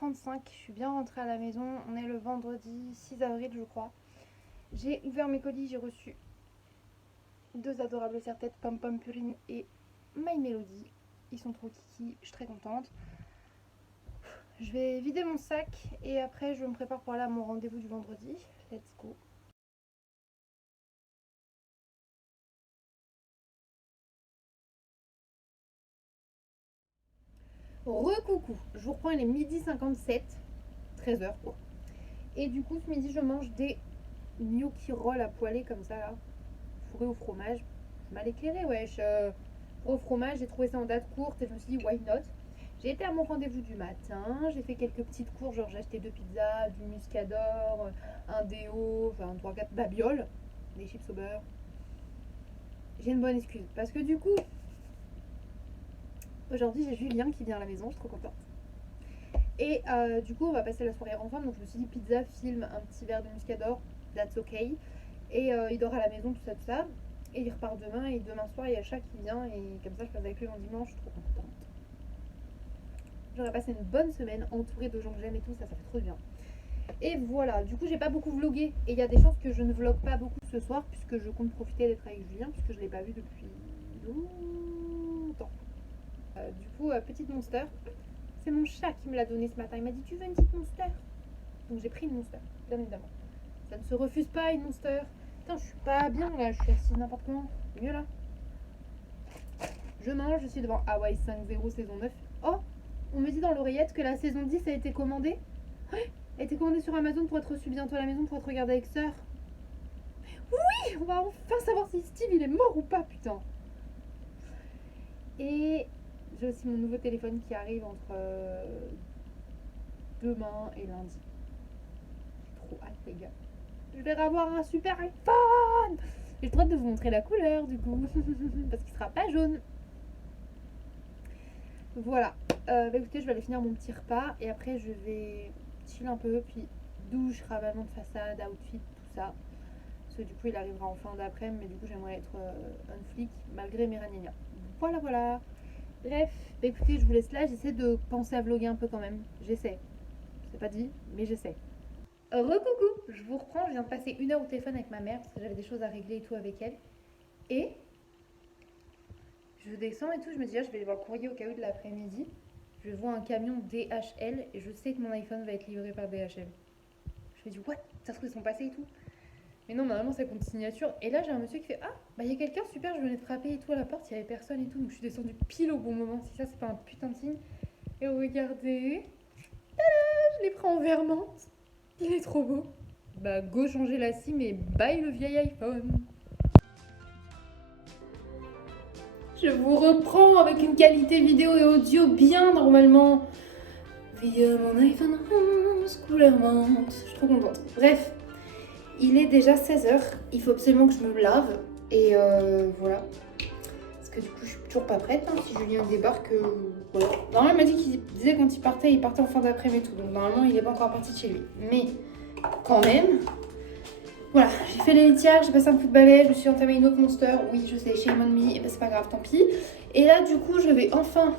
22h35, je suis bien rentrée à la maison. On est le vendredi 6 avril, je crois. J'ai ouvert mes colis, j'ai reçu deux adorables serre-têtes, Pom Pom Purine et My Melody. Ils sont trop kiki, je suis très contente. Je vais vider mon sac et après je me prépare pour aller à mon rendez-vous du vendredi. Let's go. Recoucou, je vous reprends, il est midi 57, 13h quoi. Et du coup ce midi je mange des gnocchi rolls à poêler comme ça là, fourré au fromage. Mal éclairé, wesh. Au fromage, j'ai trouvé ça en date courte et je me suis dit, why not? J'ai été à mon rendez-vous du matin, j'ai fait quelques petites courses, genre j'ai acheté 2 pizzas, du muscador, un déo, enfin 3-4 babioles, des chips au beurre. J'ai une bonne excuse parce que du coup, aujourd'hui j'ai Julien qui vient à la maison, je suis trop contente. Et du coup, on va passer la soirée ensemble, donc je me suis dit pizza, film, un petit verre de muscador, that's okay. Et il dort à la maison, tout ça, tout ça. Et il repart demain, et demain soir, il y a Chat qui vient, et comme ça, je passe avec lui mon dimanche, je suis trop contente. J'aurais passé une bonne semaine entourée de gens que j'aime et tout, ça fait trop bien. Et voilà, du coup, j'ai pas beaucoup vlogué, et il y a des chances que je ne vlogue pas beaucoup ce soir, puisque je compte profiter d'être avec Julien, puisque je l'ai pas vu depuis longtemps. Du coup, petite monster, c'est mon chat qui me l'a donné ce matin. Il m'a dit, tu veux une petite monster? Donc j'ai pris une monster, bien évidemment. Ça ne se refuse pas, une monster. Putain, je suis pas bien là, je suis assise n'importe comment. C'est mieux là. Je mange, je suis devant Hawaii 5.0 saison 9. Oh, on me dit dans l'oreillette que la saison 10 a été commandée. Ouais, a été commandée sur Amazon pour être reçue bientôt à la maison pour être regardée avec sœur. Oui, on va enfin savoir si Steve il est mort ou pas, putain. Et j'ai aussi mon nouveau téléphone qui arrive entre demain et lundi. J'ai trop hâte, les gars. Je vais avoir un super iPhone. J'ai le droit de vous montrer la couleur du coup, parce qu'il sera pas jaune. Voilà. Bah écoutez, je vais aller finir mon petit repas et après je vais chill un peu, puis douche, ravalement de façade, outfit, tout ça. Parce que du coup, il arrivera en fin d'après-midi, mais du coup, j'aimerais être un flic malgré mes ragnagnas. Voilà, voilà. Bref, bah écoutez, je vous laisse là. J'essaie de penser à vlogger un peu quand même. J'essaie. C'est pas dit, mais j'essaie. Recoucou, je vous reprends. Je viens de passer 1 heure au téléphone avec ma mère parce que j'avais des choses à régler et tout avec elle. Et je descends et tout. Je me dis, ah, je vais aller voir le courrier au cas où de l'après-midi. Je vois un camion DHL et je sais que mon iPhone va être livré par DHL. Je me dis, what? Ça se trouve, ils sont passés et tout. Mais non, normalement, ça compte signature. Et là, j'ai un monsieur qui fait, ah, bah, il y a quelqu'un, super, je venais de frapper et tout à la porte, il y avait personne et tout. Donc, je suis descendue pile au bon moment. Si ça, c'est pas un putain de signe. Et regardez, je l'ai pris en vermente. Il est trop beau. Bah, go changer la SIM et bye le vieil iPhone. Je vous reprends avec une qualité vidéo et audio bien normalement. Via mon iPhone 11 couleur menthe. Je suis trop contente. Bref, il est déjà 16h. Il faut absolument que je me lave. Et voilà. Parce que du coup, je suis toujours pas prête. Hein. Si Julien débarque, voilà. Normalement, il m'a dit qu'il disait quand il partait en fin d'après-midi et tout. Donc normalement, il est pas encore parti de chez lui. Mais quand même, voilà, j'ai fait les litières, j'ai passé un coup de balai, je me suis entamé une autre monster. Oui, je sais, shame on me, et ben c'est pas grave, tant pis. Et là, du coup, je vais enfin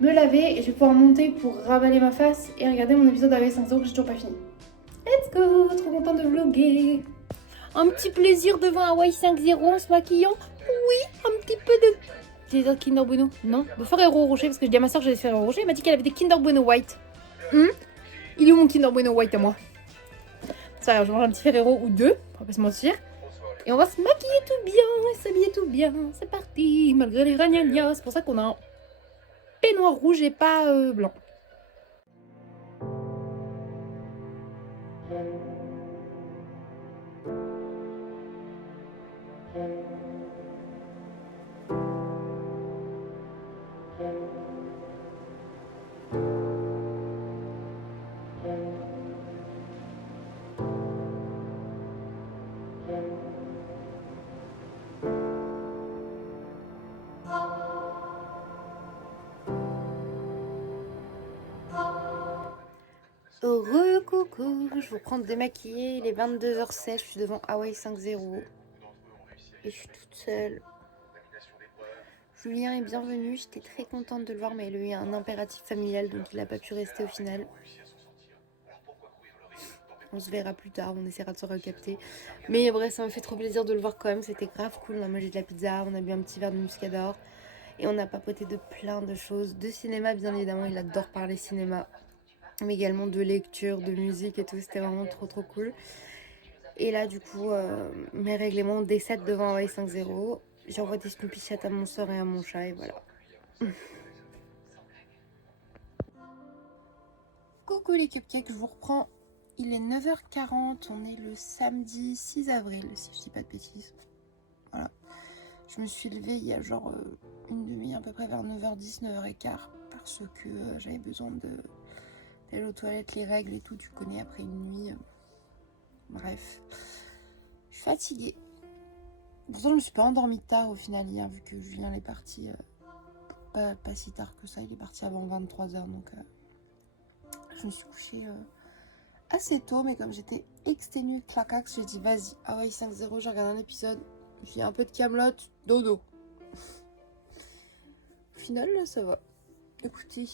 me laver et je vais pouvoir monter pour ravaler ma face et regarder mon épisode avec 5 que j'ai toujours pas fini. Let's go, trop content de vlogger. Un petit plaisir devant Hawaii 5.0 en se maquillant. Oui, un petit peu de... Des Kinder Bueno. Non, de Ferrero Rocher, parce que je dis à ma soeur que j'avais des Ferrero Rocher, elle m'a dit qu'elle avait des Kinder Bueno White. Il est où mon Kinder Bueno White à moi? Ça, je mange un petit Ferrero ou deux, on va pas se mentir. Et on va se maquiller tout bien, et s'habiller tout bien. C'est parti, malgré les ragnagnas. C'est pour ça qu'on a un peignoir rouge et pas blanc. Coucou, je vous prends démaquiller, il est 22h16, je suis devant Hawaii 5.0 et je suis toute seule. Julien est bienvenu, j'étais très contente de le voir, mais il a eu un impératif familial, donc il n'a pas pu rester au final. On se verra plus tard, on essaiera de se recapter. Mais bref, ça m'a fait trop plaisir de le voir quand même, c'était grave cool. On a mangé de la pizza, on a bu un petit verre de muscador et on a papoté de plein de choses. De cinéma, bien évidemment, il adore parler cinéma, mais également de lecture, de musique et tout. C'était vraiment trop cool. Et là, du coup, mes règlements D7 devant Hawaii 5-0. J'envoie des Snoopy Chat à mon soeur et à mon chat, et voilà. Coucou les cupcakes, je vous reprends. Il est 9h40, on est le samedi 6 avril, si je dis pas de bêtises. Voilà. Je me suis levée il y a genre une demi-heure, à peu près vers 9h10, 9h15, parce que j'avais besoin d'aller aux toilettes, les règles et tout, tu connais, après une nuit. Bref. Je suis fatiguée. Pourtant, je me suis pas endormie tard au final hier, vu que Julien est parti pas si tard que ça, il est parti avant 23h, donc je me suis couchée assez tôt, mais comme j'étais exténuée clacax, j'ai dit vas-y, Hawaii 5-0, j'ai regardé un épisode, j'ai un peu de Kaamelott, dodo. Au final, là, ça va. Écoutez,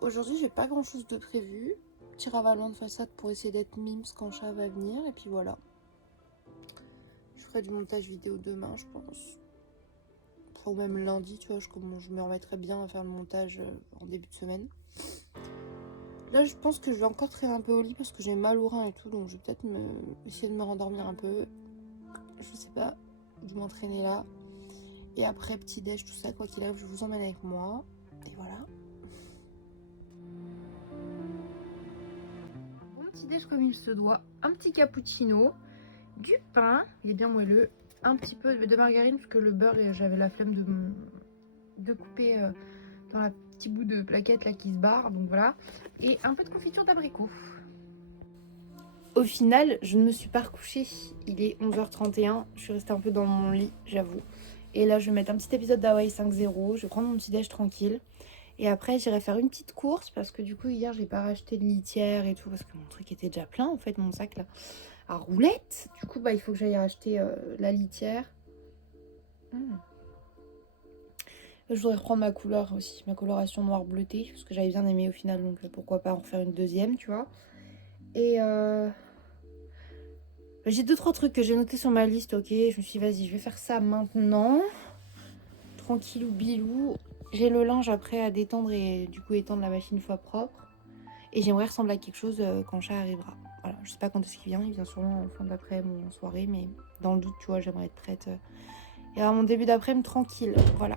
aujourd'hui, j'ai pas grand-chose de prévu. Petit ravalement de façade pour essayer d'être mimes quand chat va venir, et puis voilà. Je ferai du montage vidéo demain, je pense. Ou même lundi, tu vois, je me remettrai bien à faire le montage en début de semaine. Là, je pense que je vais encore traîner un peu au lit parce que j'ai mal au rein et tout, donc je vais peut-être essayer de me rendormir un peu. Je sais pas, de m'entraîner là. Et après, petit déj, tout ça, quoi qu'il arrive, je vous emmène avec moi. Et voilà. Bon petit déj comme il se doit. Un petit cappuccino, du pain, il est bien moelleux. Un petit peu de margarine parce que le beurre, j'avais la flemme de couper dans la petit bout de plaquette là qui se barre, donc voilà. Et un peu de confiture d'abricot. Au final, je ne me suis pas recouchée. Il est 11h31. Je suis restée un peu dans mon lit, j'avoue. Et là, je vais mettre un petit épisode d'Hawaii 5-0. Je vais prendre mon petit déj tranquille. Et après, j'irai faire une petite course parce que du coup, hier, j'ai pas racheté de litière et tout parce que mon truc était déjà plein en fait, mon sac là à roulettes. Du coup, bah, il faut que j'aille racheter la litière. Je voudrais reprendre ma couleur aussi, ma coloration noir bleuté, parce que j'avais bien aimé au final, donc pourquoi pas en refaire une deuxième, tu vois. Et j'ai 2-3 trucs que j'ai notés sur ma liste, ok. Je me suis dit, vas-y, je vais faire ça maintenant. Tranquillou bilou. J'ai le linge après à détendre et du coup étendre la machine une fois propre. Et j'aimerais ressembler à quelque chose quand le chat arrivera. Voilà, je sais pas quand est-ce qu'il vient. Il vient sûrement en fin d'après-midi ou en soirée, mais dans le doute, tu vois, j'aimerais être prête. Et avoir mon début d'après-midi tranquille. Voilà.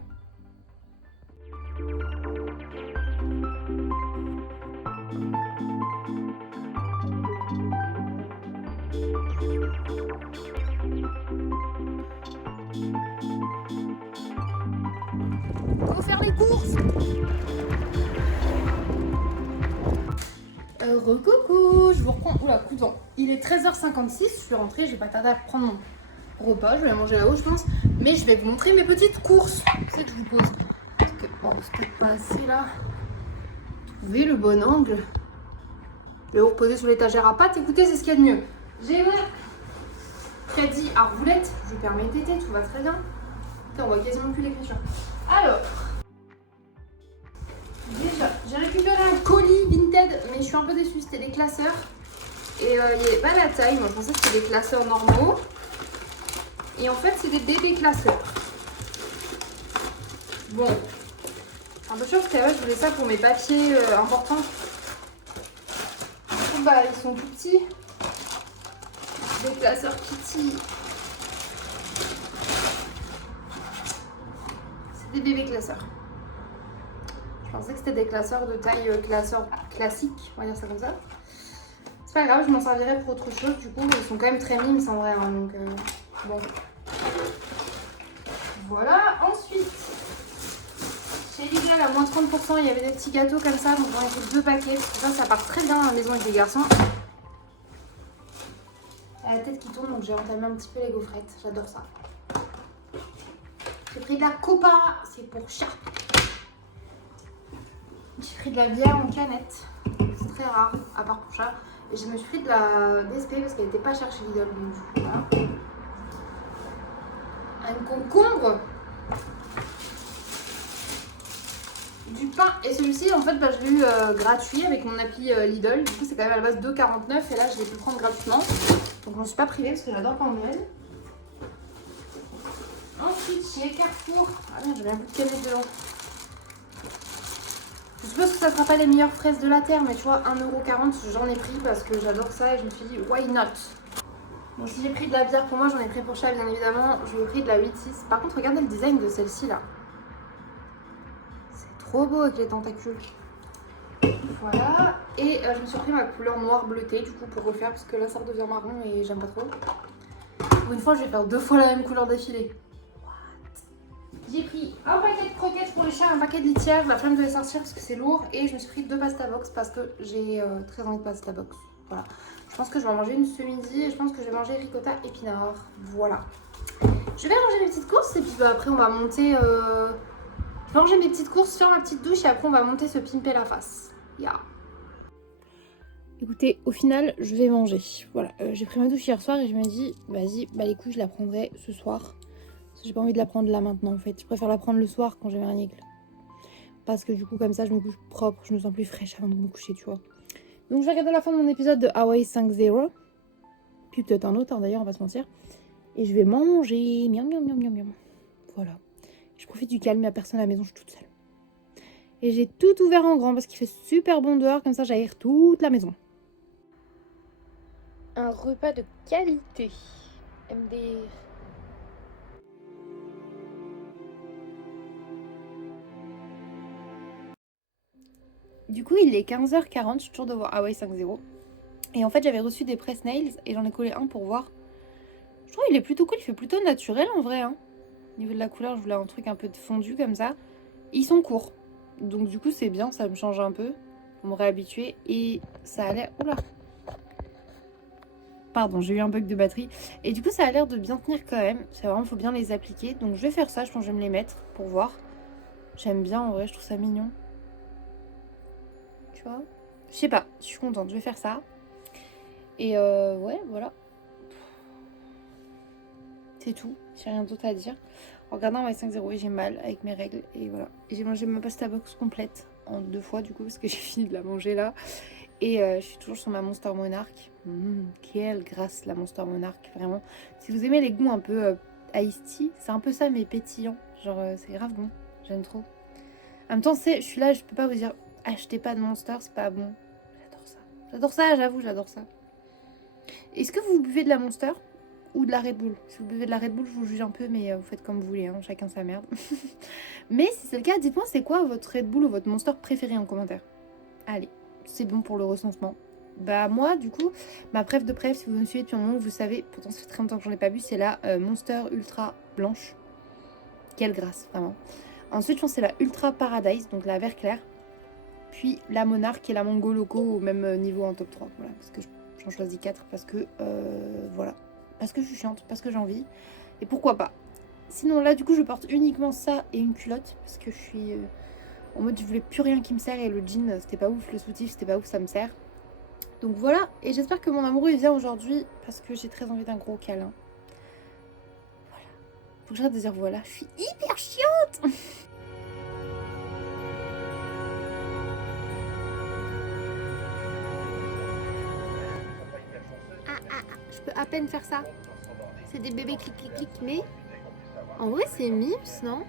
Comment faire les courses? Recoucou, je vous reprends. Oula, coup de vent. Il est 13h56, je suis rentrée, j'ai pas tardé à prendre mon repas, je vais manger là-haut, je pense. Mais je vais vous montrer mes petites courses. C'est que je vous pose. Parce que, bon, c'est peut-être pas assez là. Trouvez le bon angle. Je vais vous reposer sur l'étagère à pâtes. Écoutez, c'est ce qu'il y a de mieux. J'ai mon crédit à roulette. Je permets tété, tout va très bien. Putain, on voit quasiment plus l'écriture. Alors. Déjà, j'ai récupéré un colis Vinted, mais je suis un peu déçue, c'était des classeurs. Et il n'y avait pas la taille, moi je pensais que c'était des classeurs normaux. Et en fait, c'est des bébés classeurs. Bon, un peu sûr parce qu'à la base, je voulais ça pour mes papiers importants. Du coup, bah, ils sont tout petits. Des classeurs Kitty. C'est des bébés classeurs. Je pensais que c'était des classeurs de taille classeur classique, on va dire ça comme ça. C'est pas grave, je m'en servirai pour autre chose. Du coup, ils sont quand même très mimes en vrai. Hein, donc, bon. Voilà. Ensuite, chez Lidl à moins 30%, il y avait des petits gâteaux comme ça. Donc, j'en ai fait 2 paquets. Ça part très bien à la maison avec les garçons. Elle a la tête qui tourne, donc j'ai entamé un petit peu les gaufrettes. J'adore ça. J'ai pris de la Copa, c'est pour chat. J'ai pris de la bière en canette. C'est très rare, à part pour chat. Et je me suis pris de la DSP parce qu'elle n'était pas chère chez Lidl. Donc, voilà. Un concombre. du pain. Et celui-ci, en fait, bah, je l'ai eu gratuit avec mon appli Lidl. Du coup, c'est quand même à la base 2,49 et là, je l'ai pu prendre gratuitement. Donc, je m'en suis pas privée parce que j'adore pain de Noël. Ensuite, chez Carrefour. Ah merde, j'avais un bout de canette dedans. Je suppose que ça sera pas les meilleures fraises de la terre, mais tu vois, 1,40 €, j'en ai pris parce que j'adore ça et je me suis dit, why not? Bon, si j'ai pris de la bière pour moi, j'en ai pris pour chat, bien évidemment. Je lui ai pris de la 8,6. Par contre, regardez le design de celle-ci là. C'est trop beau avec les tentacules. Voilà. Et je me suis pris ma couleur noir bleuté du coup pour refaire parce que là ça redevient marron et j'aime pas trop. Pour une fois, je vais faire 2 fois la même couleur d'affilée. J'ai pris un paquet de croquettes pour les chats, un paquet de litières. La flemme de les sortir parce que c'est lourd. Et je me suis pris 2 pasta box parce que j'ai très envie de pasta box. Voilà. Je pense que je vais en manger une ce midi et je pense que je vais manger ricotta épinard. Voilà. Je vais ranger mes petites courses et puis bah, après on va monter... Je vais ranger mes petites courses, faire ma petite douche et après on va monter se pimper la face. Yeah. Écoutez, au final, je vais manger. Voilà, j'ai pris ma douche hier soir et je me dis, vas-y, bah les couilles, je la prendrai ce soir. Parce que j'ai pas envie de la prendre là maintenant en fait. Je préfère la prendre le soir quand j'ai mes règles. Parce que du coup, comme ça, je me couche propre, je me sens plus fraîche avant de me coucher, tu vois. Donc je vais regarder la fin de mon épisode de Hawaii 5.0. Puis peut-être un autre, hein, d'ailleurs, on va se mentir. Et je vais manger. Miam, miam, miam, miam, miam. Voilà. Je profite du calme, il n'y a personne à la maison, je suis toute seule. Et j'ai tout ouvert en grand parce qu'il fait super bon dehors, comme ça j'aère toute la maison. Un repas de qualité. MDR. Du coup, il est 15h40, je suis toujours devant Hawaii 5.0. Et en fait, j'avais reçu des press nails et j'en ai collé un pour voir. Je trouve qu'il est plutôt cool, il fait plutôt naturel en vrai. Hein. Au niveau de la couleur, je voulais un truc un peu de fondu comme ça. Ils sont courts. Donc du coup, c'est bien, ça me change un peu. Pour me réhabituer. Et ça a l'air... Oula. Pardon, j'ai eu un bug de batterie. Et du coup, ça a l'air de bien tenir quand même. C'est vraiment, il faut bien les appliquer. Donc je vais faire ça, je pense que je vais me les mettre pour voir. J'aime bien en vrai, je trouve ça mignon. Tu vois? Je sais pas, je suis contente, je vais faire ça. Et ouais, voilà. C'est tout, j'ai rien d'autre à dire. En regardant ma 5.0, j'ai mal avec mes règles. Et voilà. Et j'ai mangé ma pasta box complète en 2 fois du coup, parce que j'ai fini de la manger là. Et je suis toujours sur ma Monster Monarch. Quelle grâce la Monster Monarch, vraiment. Si vous aimez les goûts un peu iced tea, c'est un peu ça mais pétillant. Genre c'est grave bon, j'aime trop. En même temps, je suis là, je peux pas vous dire achetez pas de Monster, c'est pas bon. J'adore ça. J'adore ça, j'avoue, j'adore ça. Est-ce que vous buvez de la Monster ou de la Red Bull? Si vous buvez de la Red Bull, je vous juge un peu, mais vous faites comme vous voulez, hein, chacun sa merde. Mais si c'est le cas, dites-moi c'est quoi votre Red Bull ou votre Monster préféré en commentaire. Allez, c'est bon pour le recensement. Bah moi, du coup, ma préf de préf, si vous me suivez depuis un moment, vous savez, pourtant ça fait très longtemps que j'en ai pas bu, c'est la Monster Ultra Blanche. Quelle grâce, vraiment. Ensuite, je pense que c'est la Ultra Paradise, donc la vert clair. Puis la Monarch et la Mango Loco au même niveau en top 3. Voilà, parce que j'en choisis 4 parce que, voilà. Parce que je suis chiante, parce que j'ai envie. Et pourquoi pas. Sinon là, du coup, je porte uniquement ça et une culotte, parce que je suis en mode je voulais plus rien qui me sert et le jean, c'était pas ouf, le soutif, c'était pas ouf, ça me sert. Donc voilà, et j'espère que mon amoureux il vient aujourd'hui parce que j'ai très envie d'un gros câlin. Voilà. Faut que j'arrête de dire voilà, je suis hyper chiante. Je peux à peine faire ça. C'est des bébés clic clic clic, mais en vrai c'est mimes, non?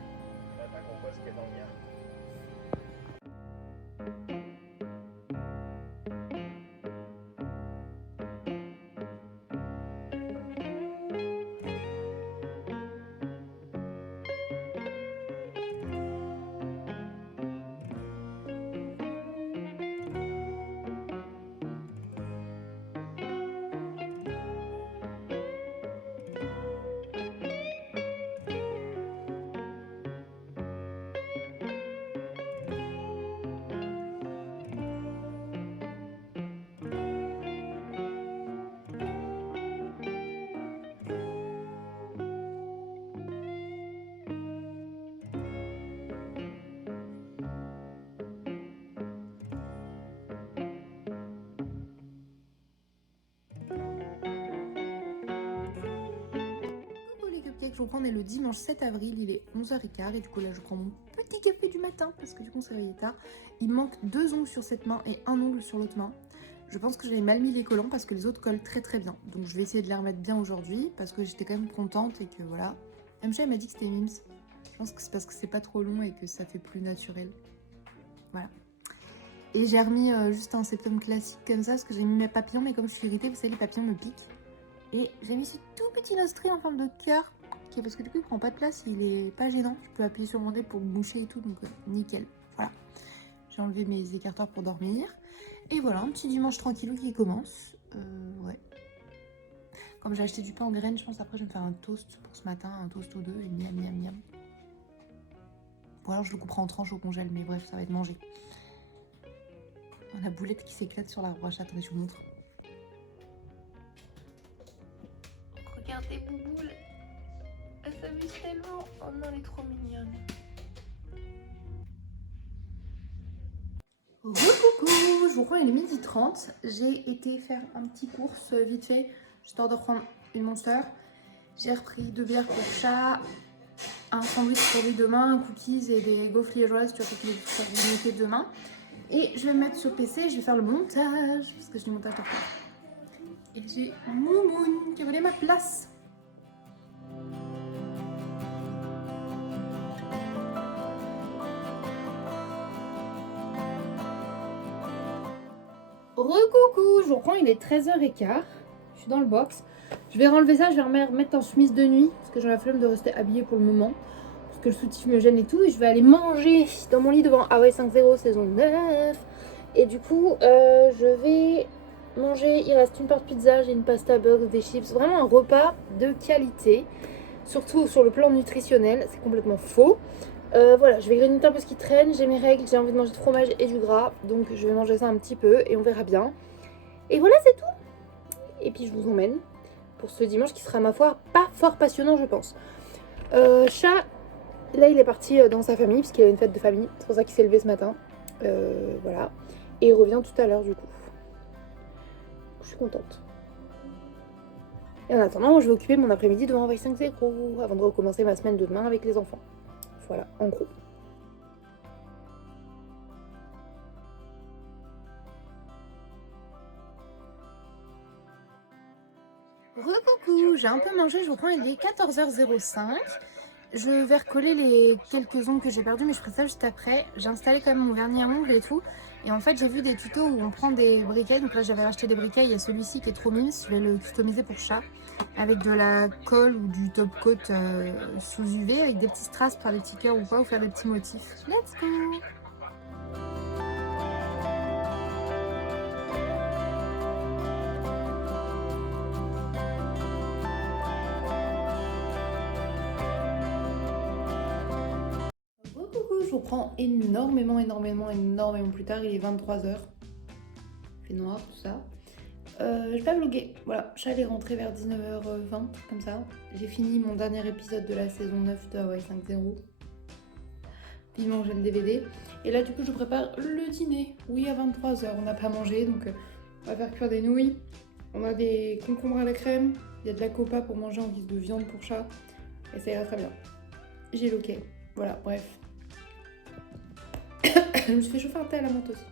Je vous prends, on est le dimanche 7 avril, il est 11h15 et du coup là je prends mon petit café du matin parce que du coup on s'est réveillé tard. Il manque 2 ongles sur cette main et un ongle sur l'autre main. Je pense que j'avais mal mis les collants parce que les autres collent très très bien. Donc je vais essayer de les remettre bien aujourd'hui parce que j'étais quand même contente et que voilà. MJ elle m'a dit que c'était Mims. Je pense que c'est parce que c'est pas trop long et que ça fait plus naturel. Voilà. Et j'ai remis juste un septum classique comme ça parce que j'ai mis mes papillons, mais comme je suis irritée, vous savez, les papillons me piquent. Et j'ai mis ce tout petit nostril en forme de cœur, qui est parce que du coup il prend pas de place, il est pas gênant. Je peux appuyer sur mon nez pour le boucher et tout, donc nickel. Voilà. J'ai enlevé mes écarteurs pour dormir. Et voilà, un petit dimanche tranquillou qui commence. Ouais. Comme j'ai acheté du pain en graines, je pense après je vais me faire un toast pour ce matin, un toast aux 2 et miam miam miam. Ou alors je le couperai en tranches au congèle, mais bref, ça va être mangé. La boulette qui s'éclate sur la broche. Attendez, je vous montre. Regardez Bouboule. Elle s'amuse tellement. Oh non, elle est trop mignonne. Coucou, je vous crois, il est 12h30. J'ai été faire un petit course vite fait, histoire de reprendre une Monster. J'ai repris 2 bières pour chat, un sandwich pour lui demain, un cookies et des gaufres liégeoises, tu vois, pour qu'il ait tout ça demain. Et je vais me mettre sur le PC, je vais faire le montage, parce que j'ai du montage à faire. Et j'ai Moumoun qui a volé ma place. Recoucou, je vous reprends, il est 13h15. Je suis dans le box. Je vais renlever ça, je vais remettre en chemise de nuit, parce que j'ai la flemme de rester habillée pour le moment. Parce que le soutif me gêne et tout. Et je vais aller manger dans mon lit devant Hawaii 5.0 saison 9. Et du coup, je vais manger. Il reste une part de pizza, j'ai une pasta burger, des chips. Vraiment un repas de qualité. Surtout sur le plan nutritionnel, c'est complètement faux. Voilà, je vais grignoter un peu ce qui traîne. J'ai mes règles, j'ai envie de manger du fromage et du gras. Donc je vais manger ça un petit peu et on verra bien. Et voilà, c'est tout. Et puis je vous emmène pour ce dimanche qui sera, ma foi, pas fort passionnant, je pense. Chat, là il est parti dans sa famille parce qu'il a une fête de famille. C'est pour ça qu'il s'est levé ce matin. Voilà. Et il revient tout à l'heure du coup. Je suis contente. Et en attendant, moi, je vais occuper mon après-midi devant Hawaii 5.0 avant de recommencer ma semaine de demain avec les enfants. Voilà, en gros. Recoucou, j'ai un peu mangé, je vous prends, il est 14h05. Je vais recoller les quelques ongles que j'ai perdus, mais je ferai ça juste après. J'ai installé quand même mon vernis à ongles et tout. Et en fait, j'ai vu des tutos où on prend des briquets. Donc là, j'avais acheté des briquets. Il y a celui-ci qui est trop mimes. Je vais le customiser pour chat. Avec de la colle ou du top coat sous UV. Avec des petits strass pour faire des petits cœurs ou quoi. Ou faire des petits motifs. Let's go! Je vous prends énormément plus tard, il est 23h. Il fait noir, tout ça. Je vais pas vlogger, voilà, j'allais rentrer vers 19h20, comme ça. J'ai fini mon dernier épisode de la saison 9 de Hawaii 5.0. Vivement, j'ai le DVD. Et là, du coup, je prépare le dîner. Oui, à 23h, on n'a pas mangé, donc on va faire cuire des nouilles. On a des concombres à la crème. Il y a de la copa pour manger en guise de viande pour chat. Et ça ira très bien. J'ai loqué. Voilà, bref. Je me suis fait chauffer un thé à la menthe aussi.